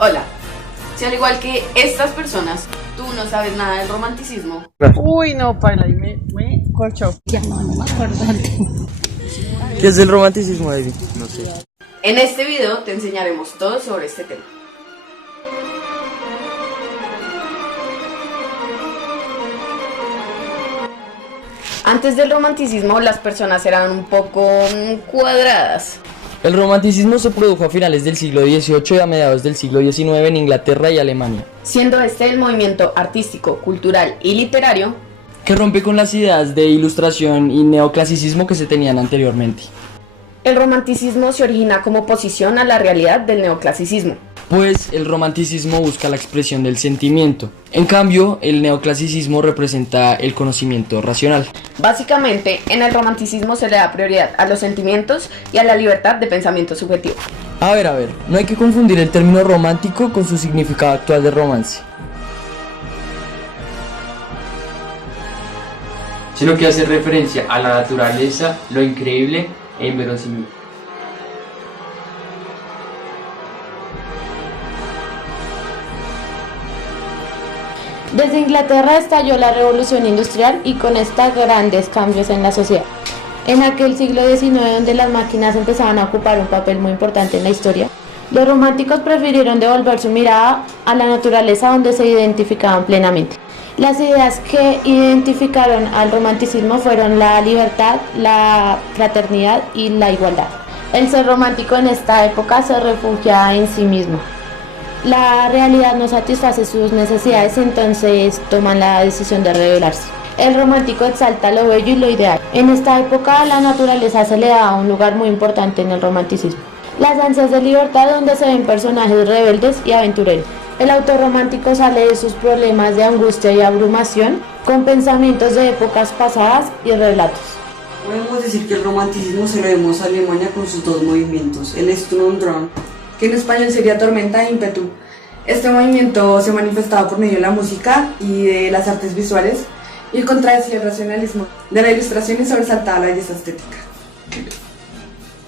Hola, si al igual que estas personas, tú no sabes nada del romanticismo. Uy, no, paila, y me corchó. Ya no me acuerdo. ¿Qué es el romanticismo, David? No sé. En este video te enseñaremos todo sobre este tema. Antes del romanticismo, las personas eran un poco cuadradas. El romanticismo se produjo a finales del siglo XVIII y a mediados del siglo XIX en Inglaterra y Alemania, Siendo este el movimiento artístico, cultural y literario que rompe con las ideas de ilustración y neoclasicismo que se tenían anteriormente. el romanticismo se origina como oposición a la realidad del neoclasicismo. Pues el romanticismo busca la expresión del sentimiento. En cambio, el neoclasicismo representa el conocimiento racional. Básicamente, en el romanticismo se le da prioridad a los sentimientos y a la libertad de pensamiento subjetivo. A ver, no hay que confundir el término romántico con su significado actual de romance, sino que hace referencia a la naturaleza, lo increíble e inverosímil. Desde Inglaterra estalló la revolución industrial y con esta grandes cambios en la sociedad. En aquel siglo XIX, donde las máquinas empezaban a ocupar un papel muy importante en la historia, los románticos prefirieron devolver su mirada a la naturaleza donde se identificaban plenamente. Las ideas que identificaron al romanticismo fueron la libertad, la fraternidad y la igualdad. El ser romántico en esta época se refugia en sí mismo. La realidad no satisface sus necesidades, entonces toman la decisión de rebelarse. El romántico exalta lo bello y lo ideal. En esta época a la naturaleza se le da un lugar muy importante en el romanticismo. Las ansias de libertad donde se ven personajes rebeldes y aventureros. El autor romántico sale de sus problemas de angustia y abrumación con pensamientos de épocas pasadas y relatos. Podemos decir que el romanticismo se lo debemos a Alemania con sus dos movimientos, el Sturm und Drang, que en español sería tormenta e ímpetu. Este movimiento se manifestaba por medio de la música y de las artes visuales y contradecía el racionalismo de la ilustración y sobresaltaba la belleza estética.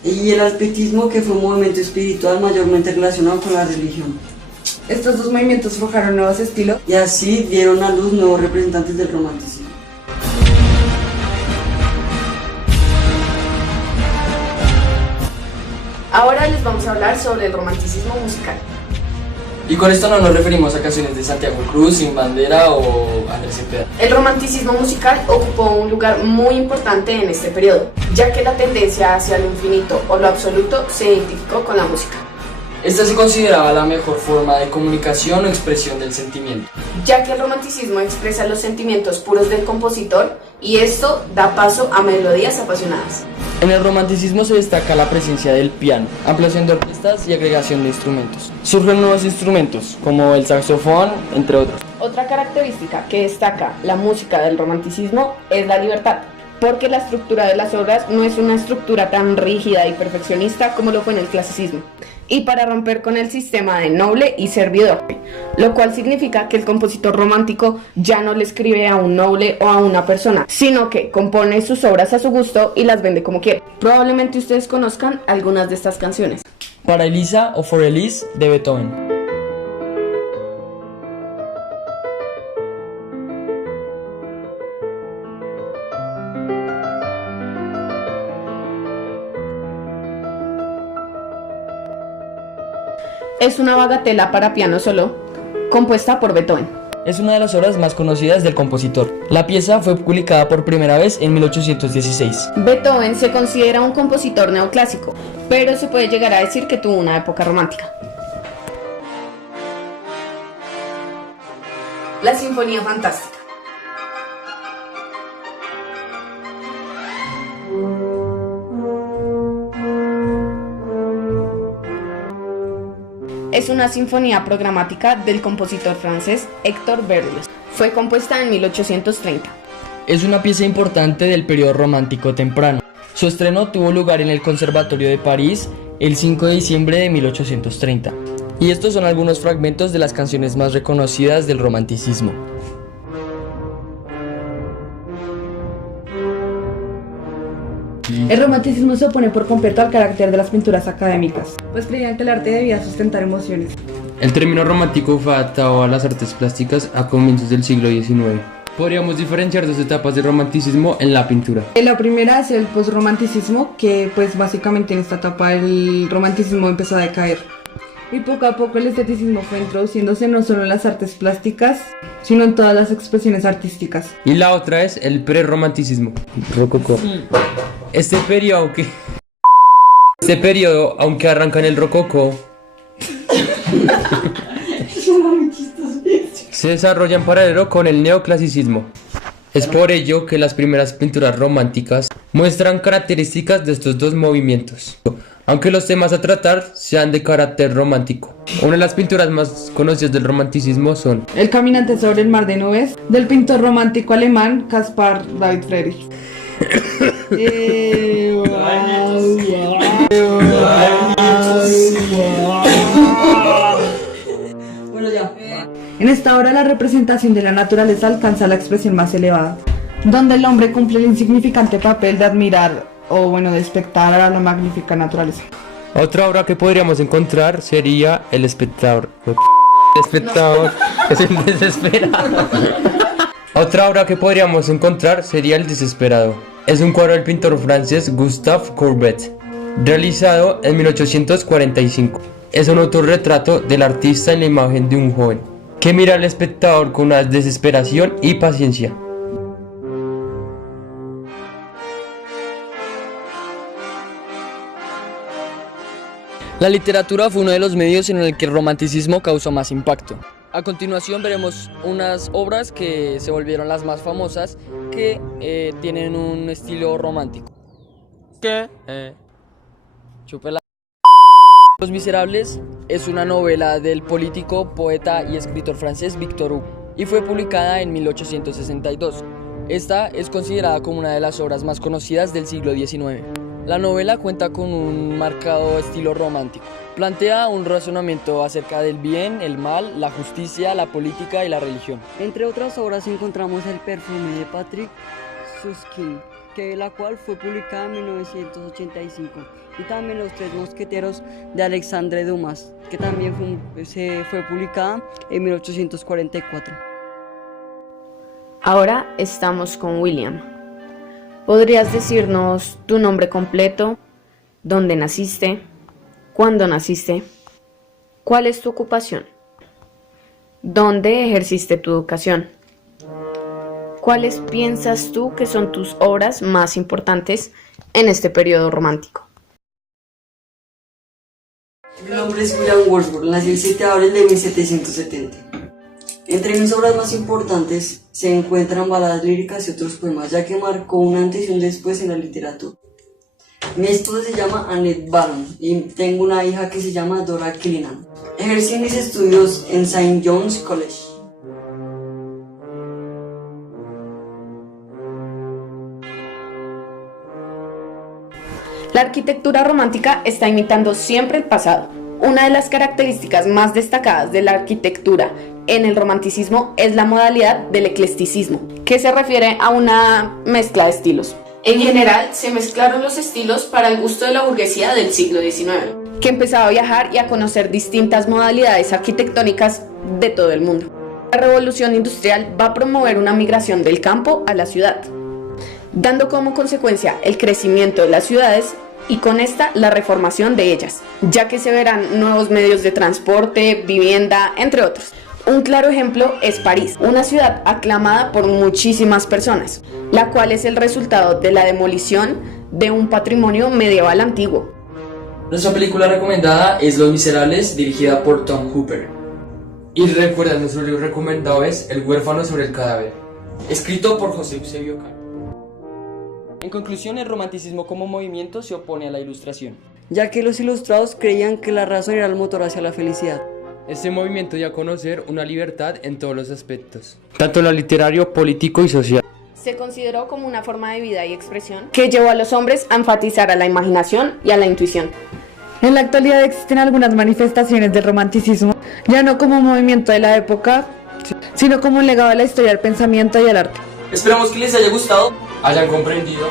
Y el alpetismo, que fue un movimiento espiritual mayormente relacionado con la religión. Estos dos movimientos forjaron nuevos estilos y así dieron a luz nuevos representantes del romanticismo. Ahora les vamos a hablar sobre el romanticismo musical. y con esto no nos referimos a canciones de Santiago Cruz, Sin Bandera o Andrés Cepeda. El romanticismo musical ocupó un lugar muy importante en este periodo, ya que la tendencia hacia lo infinito o lo absoluto se identificó con la música. Esta se consideraba la mejor forma de comunicación o expresión del sentimiento, Ya que el romanticismo expresa los sentimientos puros del compositor y esto da paso a melodías apasionadas. En el romanticismo se destaca la presencia del piano, ampliación de orquestas y agregación de instrumentos. Surgen nuevos instrumentos, como el saxofón, entre otros. Otra característica que destaca la música del romanticismo es la libertad, porque la estructura de las obras no es una estructura tan rígida y perfeccionista como lo fue en el clasicismo, y para romper con el sistema de noble y servidor, lo cual significa que el compositor romántico ya no le escribe a un noble o a una persona, sino que compone sus obras a su gusto y las vende como quiere. Probablemente ustedes conozcan algunas de estas canciones. Para Elisa o For Elise de Beethoven. Es una bagatela para piano solo, compuesta por Beethoven. Es una de las obras más conocidas del compositor. La pieza fue publicada por primera vez en 1816. Beethoven se considera un compositor neoclásico, pero se puede llegar a decir que tuvo una época romántica. La Sinfonía Fantástica. Es una sinfonía programática del compositor francés Hector Berlioz. Fue compuesta en 1830. Es una pieza importante del periodo romántico temprano. Su estreno tuvo lugar en el Conservatorio de París el 5 de diciembre de 1830. Y estos son algunos fragmentos de las canciones más reconocidas del romanticismo. El romanticismo se opone por completo al carácter de las pinturas académicas, pues creían que el arte debía sustentar emociones. El término romántico fue adaptado a las artes plásticas a comienzos del siglo XIX. Podríamos diferenciar dos etapas del romanticismo en la pintura. La primera es el postromanticismo, que pues básicamente en esta etapa el romanticismo empezó a decaer. Y poco a poco el esteticismo fue introduciéndose no solo en las artes plásticas, sino en todas las expresiones artísticas. Y la otra es el prerromanticismo, rococó. Este periodo, aunque arranca en el rococó, se desarrolla en paralelo con el neoclasicismo. Es por ello que las primeras pinturas románticas muestran características de estos dos movimientos, aunque los temas a tratar sean de carácter romántico. Una de las pinturas más conocidas del romanticismo son El caminante sobre el mar de nubes, del pintor romántico alemán Caspar David Friedrich. Bueno, ya. En esta obra la representación de la naturaleza alcanza la expresión más elevada, donde el hombre cumple el insignificante papel de admirar o de espectar a la magnífica naturaleza. Otra obra que podríamos encontrar sería El espectador. El espectador es el desesperado. Otra obra que podríamos encontrar sería El desesperado. Es un cuadro del pintor francés Gustave Courbet, realizado en 1845. Es un autorretrato del artista en la imagen de un joven que mira al espectador con una desesperación y paciencia. La literatura fue uno de los medios en el que el romanticismo causó más impacto. A continuación veremos unas obras que se volvieron las más famosas que tienen un estilo romántico. Chúpela. Los Miserables es una novela del político, poeta y escritor francés Victor Hugo y fue publicada en 1862. Esta es considerada como una de las obras más conocidas del siglo XIX. La novela cuenta con un marcado estilo romántico. Plantea un razonamiento acerca del bien, el mal, la justicia, la política y la religión. Entre otras obras encontramos El perfume de Patrick Suskind, la cual fue publicada en 1985, y también Los tres mosqueteros de Alexandre Dumas, que también fue publicada en 1844. Ahora estamos con William. ¿Podrías decirnos tu nombre completo, dónde naciste, cuándo naciste, cuál es tu ocupación, dónde ejerciste tu educación, cuáles piensas tú que son tus obras más importantes en este periodo romántico? Mi nombre es William Wordsworth, nací el 7 de abril de 1770. Entre mis obras más importantes se encuentran baladas líricas y otros poemas, ya que marcó un antes y un después en la literatura. Mi esposa se llama Annette Barron y tengo una hija que se llama Dora Killinan. Ejercí mis estudios en St. John's College. La arquitectura romántica está imitando siempre el pasado. Una de las características más destacadas de la arquitectura en el romanticismo es la modalidad del eclecticismo, que se refiere a una mezcla de estilos. En general, se mezclaron los estilos para el gusto de la burguesía del siglo XIX, que empezaba a viajar y a conocer distintas modalidades arquitectónicas de todo el mundo. La revolución industrial va a promover una migración del campo a la ciudad, dando como consecuencia el crecimiento de las ciudades y con esta la reformación de ellas, ya que se verán nuevos medios de transporte, vivienda, entre otros. Un claro ejemplo es París, una ciudad aclamada por muchísimas personas, la cual es el resultado de la demolición de un patrimonio medieval antiguo. Nuestra película recomendada es Los Miserables, dirigida por Tom Hooper. Y recuerda, nuestro libro recomendado es El huérfano sobre el cadáver, escrito por José Eusebio Caro. En conclusión, el romanticismo como movimiento se opone a la ilustración, ya que los ilustrados creían que la razón era el motor hacia la felicidad. Este movimiento dio a conocer una libertad en todos los aspectos, tanto en lo literario, político y social. Se consideró como una forma de vida y expresión que llevó a los hombres a enfatizar a la imaginación y a la intuición. En la actualidad existen algunas manifestaciones del romanticismo, ya no como un movimiento de la época, sino como un legado a la historia del pensamiento y al arte. Esperamos que les haya gustado, Hayan comprendido